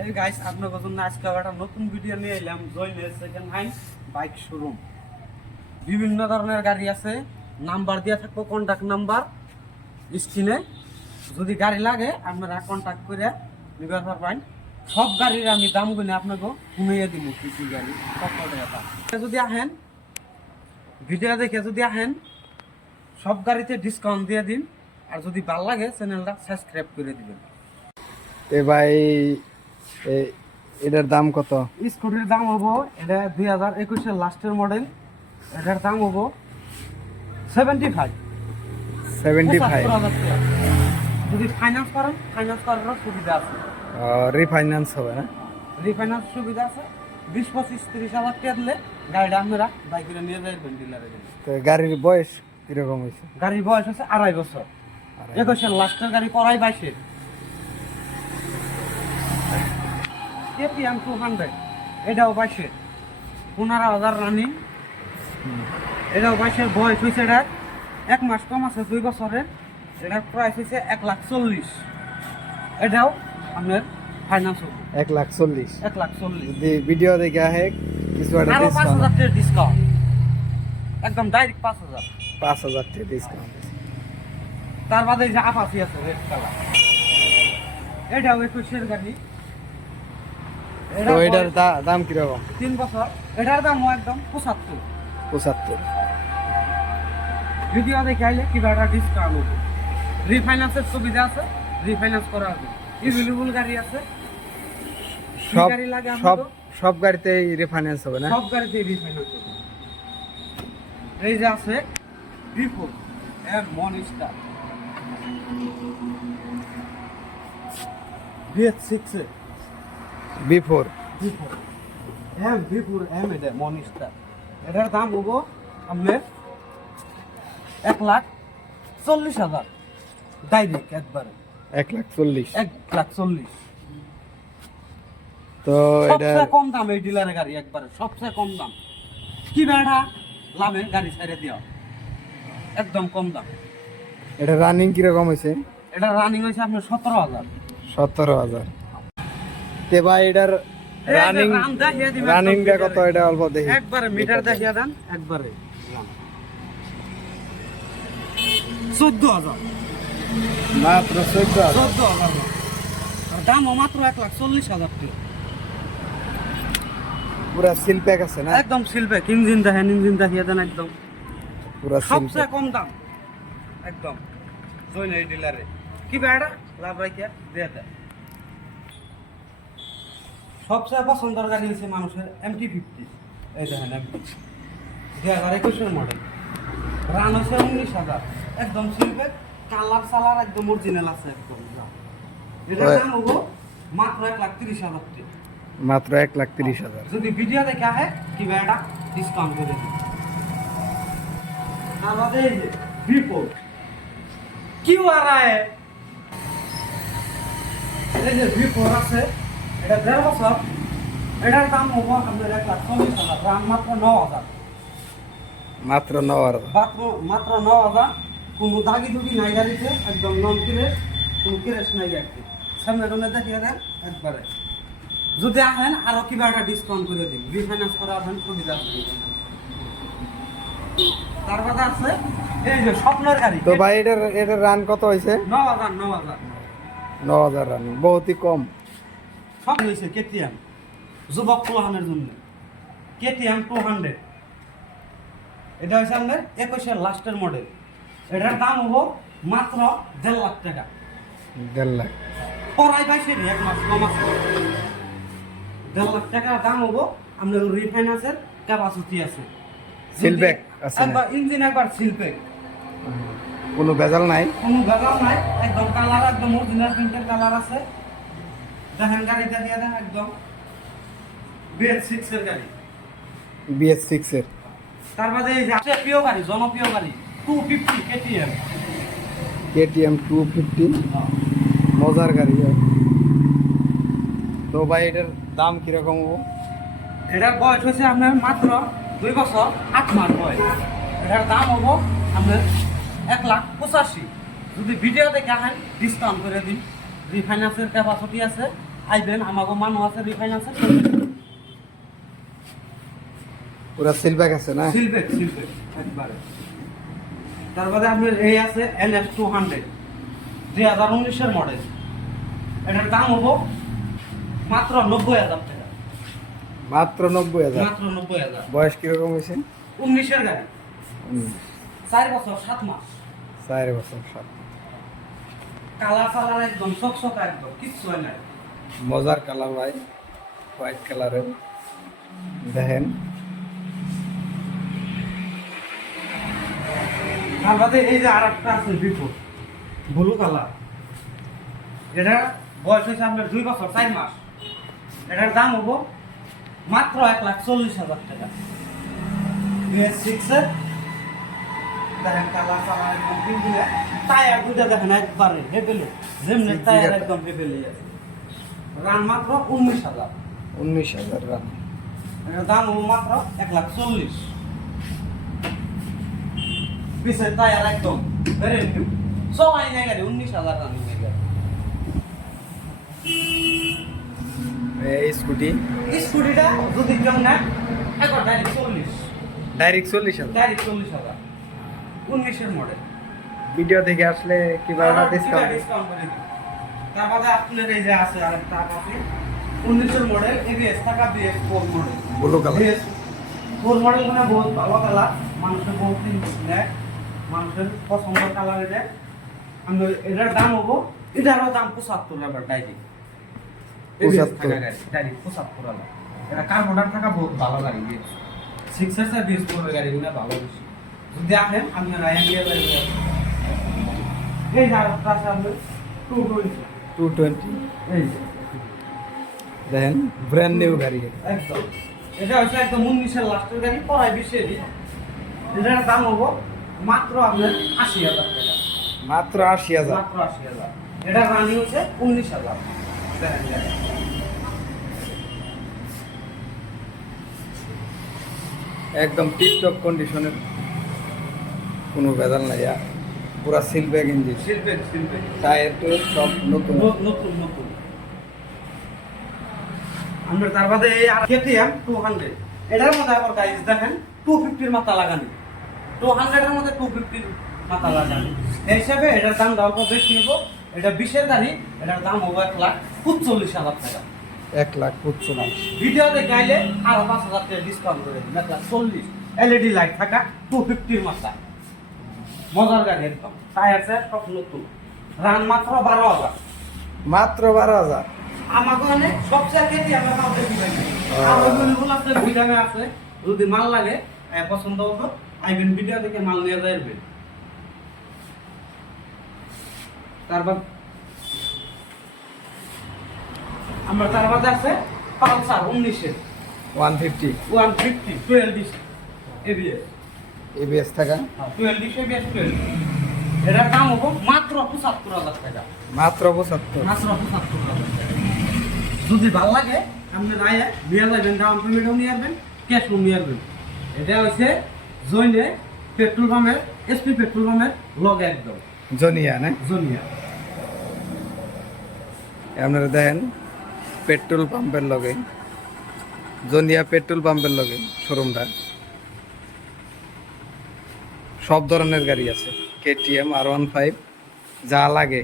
এই গাইস আপনাদের জন্য আজকে একটা নতুন ভিডিও নিয়ে এলাম। জয়নের সেকেন্ড হ্যান্ড বাইক শোরুম। বিভিন্ন ধরনের গাড়ি আছে, নাম্বার দেওয়া থাকবো, কন্ট্যাক্ট নাম্বার স্ক্রিনে। যদি গাড়ি লাগে আপনারা কন্ট্যাক্ট করে নিবার পারবেন। সব গাড়ির আমি দাম গুনে আপনাকে শুনিয়ে দিব কি কি গাড়ি কত টাকা। যদি আহেন ভিডিও দেখে যদি আহেন সব গাড়িতে ডিসকাউন্ট দিয়ে দিন। আর যদি ভালো লাগে চ্যানেলটা সাবস্ক্রাইব করে দিবেন। ভাই এটার দাম কত? স্কুটির দাম হবো, এটা 2021-এর লাস্টের মডেল। এটার দাম হবো 75। যদি ফাইন্যান্স করেন ফাইন্যান্স করার সুবিধা আছে। রিফাইন্যান্স হবে না? রিফাইন্যান্স সুবিধা আছে। 20-25-30 হাজার টাকা দিলে গাড়িটা আপনারা বাইকে নিয়ে যাবেন ডিলারে। তো গাড়ির বয়স কিরকম হয়েছে? গাড়ির বয়স হচ্ছে 2.5 বছর। 21-এর লাস্টের গাড়ি পড়াই 22-এর। KTM 200 এটাও 22-এর, 15,000 রানিং। এটাও 22-এর বয়স হয়েছে। এটা 1 মাস কম আছে, 2 বছরের। এটার প্রাইস হয়েছে 1,40,000। এটাও আপনার ফাইন্যান্স হবে 1,40,000। 1,40,000। যদি ভিডিও দেখে আহে কিছু একটা আরো 5,000 ডিসকাউন্ট, টাকা ডিসকাউন্ট, একদম ডাইরেক্ট 5,000। 5,000 টাকা ডিসকাউন্ট। তার বাদে এই যে আপাচি আছে রেড কালার, এটাও 21-এর গাড়ি। তো এটার দাম কিরকম? 3 বছর। এটার দামও একদম 75। ভিডিও দেখে আইলে কিবা একটা ডিসকাউন্ট হবে। রিফাইন্যান্সের সুবিধা আছে, রিফাইন্যান্স করা হবে। এভেলেবল গাড়ি আছে। সব গাড়ি লাগে সব সব গাড়িতেই রিফাইন্যান্স হবে না? সব গাড়িতে রিফাইন্যান্স হবে। এই যে আছে V4 M Monster V6 B4 V4 M এটা মনস্টার। এটার দাম হবো আপনার 1,40,000 ডাইরেক্ট একবারে। 1,40,000। 1,40,000 তো এটা সবচেয়ে কম দাম এই ডিলারের গাড়ি, একবারে সবচেয়ে কম দাম। কি বেড়া লাভে গাড়ি ছেড়ে দেওয়া, একদম কম দাম। এটা রানিং কিরকম হয়েছে? এটা রানিং হয়েছে আপনার 17,000। 17,000। তে ভাই এটার রানিংটা কত? এটা অল্প দেখি একবারে মিটার দেখিয়ে দেন। একবারে 14,000। মাত্র 14,000। 14,000 দামও মাত্র 1,40,000 টাকা। পুরা সিল প্যাক আছে না? একদম সিলবে। ইঞ্জিন দেখেন, ইঞ্জিন দেখিয়ে দেন। একদম পুরা সিল সবচেয়ে কম দাম, একদম জয়েন এই ডিলারে। কি বেড়া লাভ রাখিয়া দিয়ে দেয়। সবচেয়ে পছন্দের গাড়ি হচ্ছে মানুষের MT-50। এই দেখেন MT 2021-এর মডেল। রান হচ্ছে 19,000। একদম সিলবে, কালার সালার একদম অরিজিনাল আছে একদম। এটার দাম হবো মাত্র 1,30,000 টাকা। মাত্র 1,30,000। যদি ভিডিও দেখে আহে কি বেড়া ডিসকাউন্ট করে দিই। আমাদের এই যে V4 QRI, এই যে V4 আছে, এটা 1.5 বছর। এটার দাম হবো আপনার 1,40,000। দাম মাত্র 9,000। মাত্র 9,000। মাত্র 9,000। কোনো দাগি দুগি নাই গাড়িতে, একদম নন কিরেস, কোনো কিরেস নাই গাড়িতে। সামনে রুমে দেখিয়ে দেন একবারে। যদি আহেন আরো কিবা একটা ডিসকাউন্ট করে দিন। রিফাইন্যান্স করা আহেন সুবিধা আছে। তার কথা আছে এই যে স্বপ্নের গাড়ি। তো ভাই এটার রান কত হয়েছে? 9,000। 9,000 রান, বহুতই কম। সব হয়েছে KTM যুবক পোলাহানের জন্য। KTM 200 এটা হচ্ছে আপনার 21-এর লাস্টের মডেল। এটার দাম হবো মাত্র 1.5 লাখ টাকা। 1.5 লাখ। পড়াই 22-এর 1 মাস কম আছে। 1.5 লাখ টাকা দাম হবো। আপনার রিফাইন্যান্সের ক্যাপাসিটি আছে। সিলব্যাক আছে না? একবার ইঞ্জিন একবার সিলব্যাক, কোনো ভেজাল নাই? কোনো ভেজাল নাই। একদম কালার একদম অরিজিনাল প্রিন্টের কালার আছে। দেখেন গাড়ি দেখিয়ে দেন। একদম BS6 এর গাড়ি। BS6 এর। তার বাদে এই যে আছে প্রিয় গাড়ি, জনপ্রিয় গাড়ি 250 KTM। KTM 250 মজার গাড়ি। তো ভাই এটার দাম কিরকম হবো? এটার বয়স হচ্ছে আপনার মাত্র 2 বছর 8 মাস বয়স। এটার দাম হবো আপনার 1,85,000। যদি ভিডিও দেখে আহেন ডিসকাউন্ট করে দিন। রিফাইন্যান্সের ক্যাপাসিটি আছে, আইবেন আমাকে মানুষ আছে রিফাইন্যান্স আছে পুরা সিলব্যাক আছে না? সিলবেক একবারে। তারপরে আপনার এই আছে NS 200 2019 এর মডেল। এটার দাম হবো মাত্র 90,000 টাকা। মাত্র 90,000। মাত্র 90,000। বয়স কিরকম হয়েছে? 19 এর গাড়ি, 4 বছর 7 মাস। 4 বছর 7। কালার একদম চকচকা, একদম কিচ্ছু হয় না। মজার কালার ভাই, হোয়াইট কালারের। দেখেন তারপরে এই যে আর একটা আছে বিপুল ব্লু কালার। এটা বয়স হয়েছে আপনার 2 বছর 4 মাস। এটার দাম হবো মাত্র 1,40,000 টাকা। BS6 এর দেখেন কালার একদম পিঙ্কিলে, টায়ার দুইটা দেখেন একবারে হেভেলে, যেমনি টায়ার একদম হেভেলে আছে। রান মাত্র 19,000। 19,000 রান। এটার দাম হবো মাত্র 1,40,000। পিছে টায়ার একদম ভেরি নিউ, সবাই নিয়ে গাড়ি 19,000 রান নিয়ে গাড়ি। এই স্কুটি স্কুটিটা যদি কেউ নেয় একবার ডাইরেক্ট 40, ডাইরেক্ট 40,000। ডাইরেক্ট 40,000, 19 এর মডেল। ভিডিও থেকে আসলে কিভাবে ডিসকাউন্ট? ডিসকাউন্ট করে দিই। তারপরে আপনার এই যে আছে আরেকটা আছে 19 এর মডেল, ABS থাকা BS4 model. Blue colour. BS4 model মানে বহুত ভালো কালার, মানুষের বহুত দিন নেয়, মানুষের পছন্দের কালার এটা। আমি এটার দাম হবো, এটারও দাম 75 এবার ডাইরেক্ট। 75 ডাইরেক্ট 75 হাজার। এটা কার্বোটার থাকা বহুত ভালো গাড়ি। সিক্সার আর BS4 এর গাড়িগুলো ভালো বেশি। যদি আপেন আমি রায়ান দিয়ে যাবো। এই যে আরেকটা আছে আপনার 220। 220। এই যে দেখেন ব্র্যান্ড নিউ গাড়ি। একদম এটা হচ্ছে একদম 19 এর লাস্টের গাড়ি, পড়াই 20 এরই। এটার দাম হবো মাত্র আপনার 80,000 টাকা। মাত্র 80,000। মাত্র 80,000। এটার রানিং হচ্ছে 19,000। দেখেন গাড়ি। একদম টিপটপ কন্ডিশনের, কোনো ভেজাল নাই। পুরা সিলব্যাক ইঞ্জিন, শিল্পে টায়ার তো সব নতুন। নতুন। আমরা তার বাদে এই আর KTM 200, এটার মধ্যে আবার গাইস দেখেন 250 এর মাথা লাগানো। 200 এর মধ্যে 250 এর মাথা লাগানো। এই হিসাবে এটার দাম অল্প বেশি হবো। এটা 20 এর গাড়ি, এটার দাম হবো 1,45,000 টাকা। 1,45,000। ভিডিওতে গাইলে আরো 5,000 টাকা ডিসকাউন্ট করে দিন। 1,40,000। LED লাইট থাকা 250 এর মাথা, মজার গাড়ি একদম। টায়ার সব নতুন। রান মাত্র 12,000। মাত্র 12,000। আমাকে মানে সবচেয়ে কেটে আমরা কাউকে দিবেন না। আর অ্যাভেলেবল আছে, ভিটামিন আছে। যদি মাল লাগে পছন্দ হতো আইবেন, ভিডিও থেকে মাল নিয়ে যাবেন। তারপর আমরা তার মধ্যে আছে পালসার 19 এর 150 150 12 ABS। ABS থাকা। 12 ABS 12। এটার দাম হবো মাত্র 75,000 টাকা। মাত্র 75। মাত্র 75,000 টাকা। যদি ভালো লাগে আপনি রায়ে নিয়ে যাবেন, ডাউন পেমেন্টও নিয়ে আসবেন, ক্যাশও নিয়ে আসবেন। এটা হচ্ছে জইনে পেট্রোল পাম্পের, SP পেট্রোল পাম্পের লগে একদম জনিয়া না? জনিয়া। আপনারা দেখেন পেট্রোল পাম্পের লগে, জনিয়া পেট্রোল পাম্পের লগে শোরুমটা। সব ধরনের গাড়ি আছে, KTM R15 যা লাগে